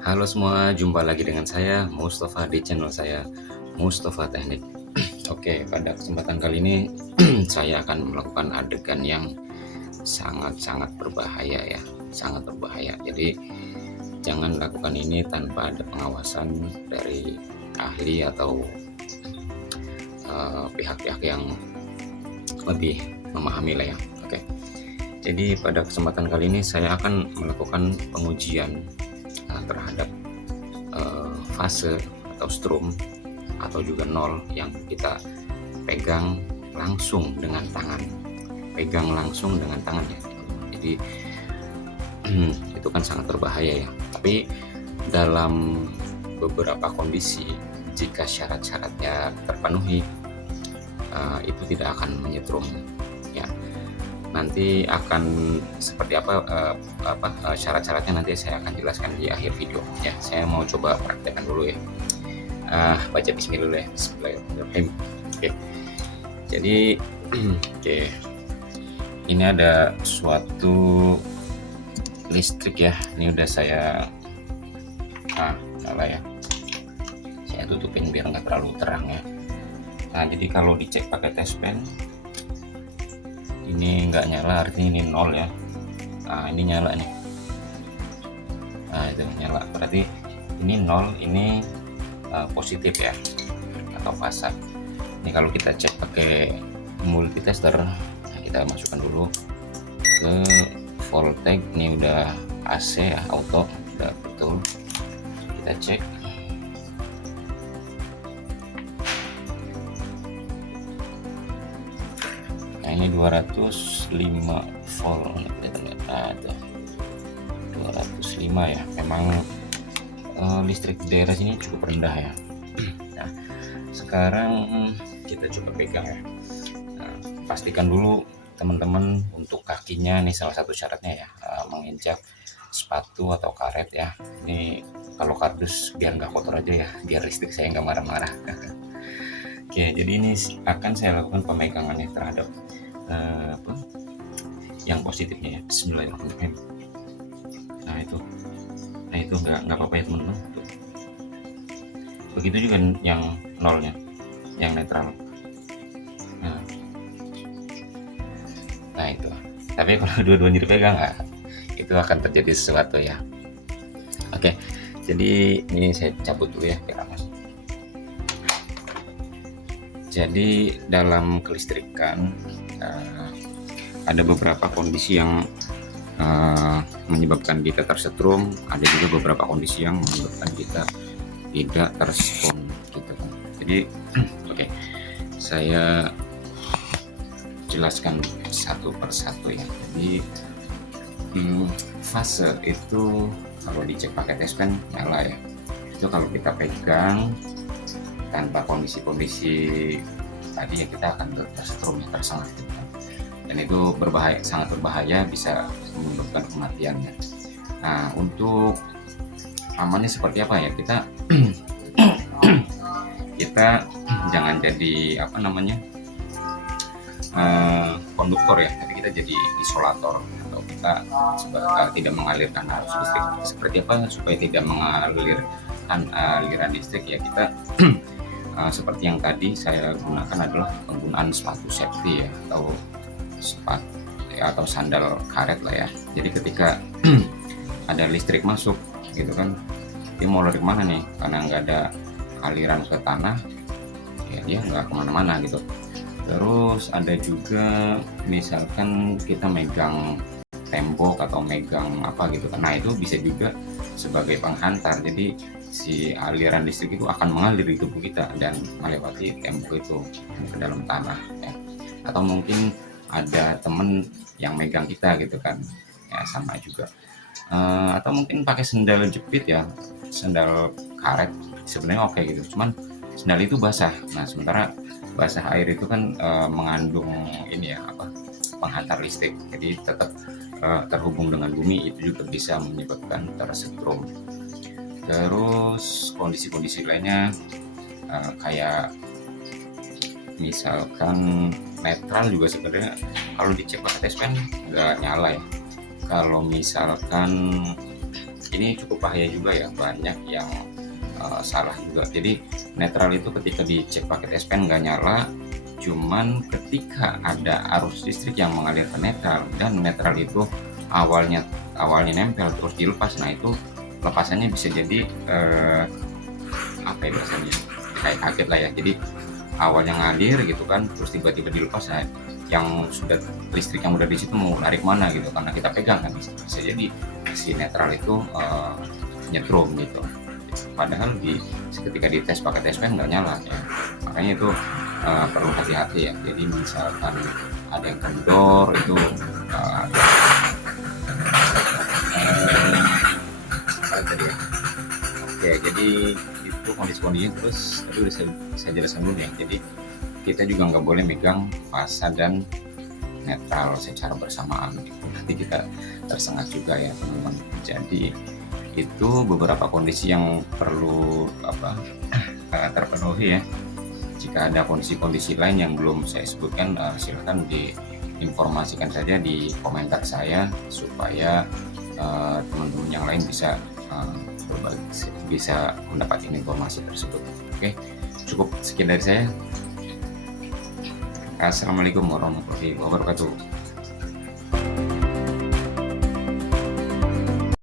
Halo semua, jumpa lagi dengan saya Mustafa di channel saya Mustafa Teknik. Oke, pada kesempatan kali ini saya akan melakukan adegan yang sangat-sangat berbahaya ya, sangat berbahaya. Jadi jangan lakukan ini tanpa ada pengawasan dari ahli atau pihak-pihak yang lebih memahami lah ya. Oke. Jadi pada kesempatan kali ini saya akan melakukan pengujian terhadap fase atau strum atau juga nol yang kita pegang langsung dengan tangan, ya. Jadi itu kan sangat berbahaya ya, tapi dalam beberapa kondisi jika syarat-syaratnya terpenuhi itu tidak akan menyetrum ya. Nanti akan seperti apa, syarat-syaratnya nanti saya akan jelaskan di akhir video ya. Saya mau coba praktekkan dulu ya. Baca bismillah dulu ya. Bismillahirrahmanirrahim. Oke. Jadi oke. Ini ada suatu listrik ya. Ini udah saya nyala ya. Saya tutupin biar nggak terlalu terang ya. Nah, jadi kalau dicek pakai test pen ini nggak nyala, artinya ini nol ya. Nah, ini nyala nih. Nah, itu nyala, berarti ini nol, ini positif ya, atau fase. Ini kalau kita cek pakai multitester, nah kita masukkan dulu ke voltage. Ini udah AC ya, auto, udah betul. Kita cek. Nah, ini 205 volt. Ada 205 ya. Memang listrik di daerah sini cukup rendah ya. Nah, sekarang kita coba pegang ya. Nah, pastikan dulu teman-teman untuk kakinya, nih salah satu syaratnya ya, menginjak sepatu atau karet ya. Ini kalau kardus biar nggak kotor aja ya, biar listrik saya nggak marah-marah. Oke, jadi ini akan saya lakukan pemegangannya terhadap yang positifnya ya. Bismillahirrahmanirrahim. Nah itu nggak apa-apa ya teman-teman. Begitu juga yang nolnya, yang netral. Nah itu. Tapi kalau dua-duanya dipegang nggak, itu akan terjadi sesuatu ya. Oke, jadi ini saya cabut dulu ya mas. Jadi dalam kelistrikan ada beberapa kondisi yang menyebabkan kita tersetrum, ada juga beberapa kondisi yang menyebabkan kita tidak tersetrum gitu kan. Jadi oke, saya jelaskan satu persatu ya. Jadi fase itu kalau dicek pakai test pen nyala ya. Itu kalau kita pegang tanpa kondisi-kondisi tadi ya, kita akan tersetrum ya, tersengat gitu kan. Dan itu berbahaya, sangat berbahaya, bisa menyebabkan kematian ya. Nah, untuk amannya seperti apa ya, kita jangan jadi konduktor ya, tapi kita jadi isolator, atau kita tidak mengalirkan arus listrik. Seperti apa supaya tidak mengalirkan aliran listrik ya, kita seperti yang tadi saya gunakan adalah penggunaan sepatu safety ya, atau sandal karet lah ya. Jadi ketika ada listrik masuk gitu kan, dia mau lari kemana nih, karena nggak ada aliran ke tanah ya, dia nggak kemana-mana gitu. Terus ada juga misalkan kita megang tembok atau megang apa gitu kan, nah itu bisa juga sebagai penghantar. Jadi si aliran listrik itu akan mengalir di tubuh kita dan melewati tembok itu ke dalam tanah ya. Atau mungkin ada temen yang megang kita gitu kan ya, sama juga. Atau mungkin pakai sendal jepit ya, sendal karet sebenarnya oke gitu, cuman sendal itu basah. Nah, sementara basah air itu kan mengandung ini ya, penghantar listrik, jadi tetap terhubung dengan bumi, itu juga bisa menyebabkan tersetrum. Terus kondisi-kondisi lainnya kayak misalkan netral juga sebenarnya kalau dicek pakai test pen nggak nyala ya. Kalau misalkan ini cukup bahaya juga ya, banyak yang salah juga. Jadi netral itu ketika dicek pakai test pen nggak nyala, cuman ketika ada arus listrik yang mengalir ke netral dan netral itu awalnya nempel terus dilepas, nah itu lepasannya bisa jadi apa ya bahasanya, kayak kaget lah ya. Jadi awalnya ngalir gitu kan, terus tiba-tiba dilepas, nah yang sudah listrik yang udah di situ mau narik mana gitu, karena kita pegang kan bisa jadi si netral itu nyetrum gitu. Padahal ketika dites pakai tes pen nggak nyala ya, makanya itu perlu hati-hati ya. Jadi misalkan ada yang kendor itu apa tadi ya, oke, jadi itu kondisi-kondisinya. Terus tadi udah saya jelaskan dulu ya, jadi kita juga nggak boleh megang fasa dan netral secara bersamaan gitu. Nanti kita tersengat juga ya teman-teman. Jadi itu beberapa kondisi yang perlu terpenuhi ya. Jika ada kondisi-kondisi lain yang belum saya sebutkan, silahkan diinformasikan saja di komentar saya supaya teman-teman yang lain bisa mendapatkan informasi tersebut. Oke, cukup sekian dari saya. Assalamualaikum warahmatullahi wabarakatuh.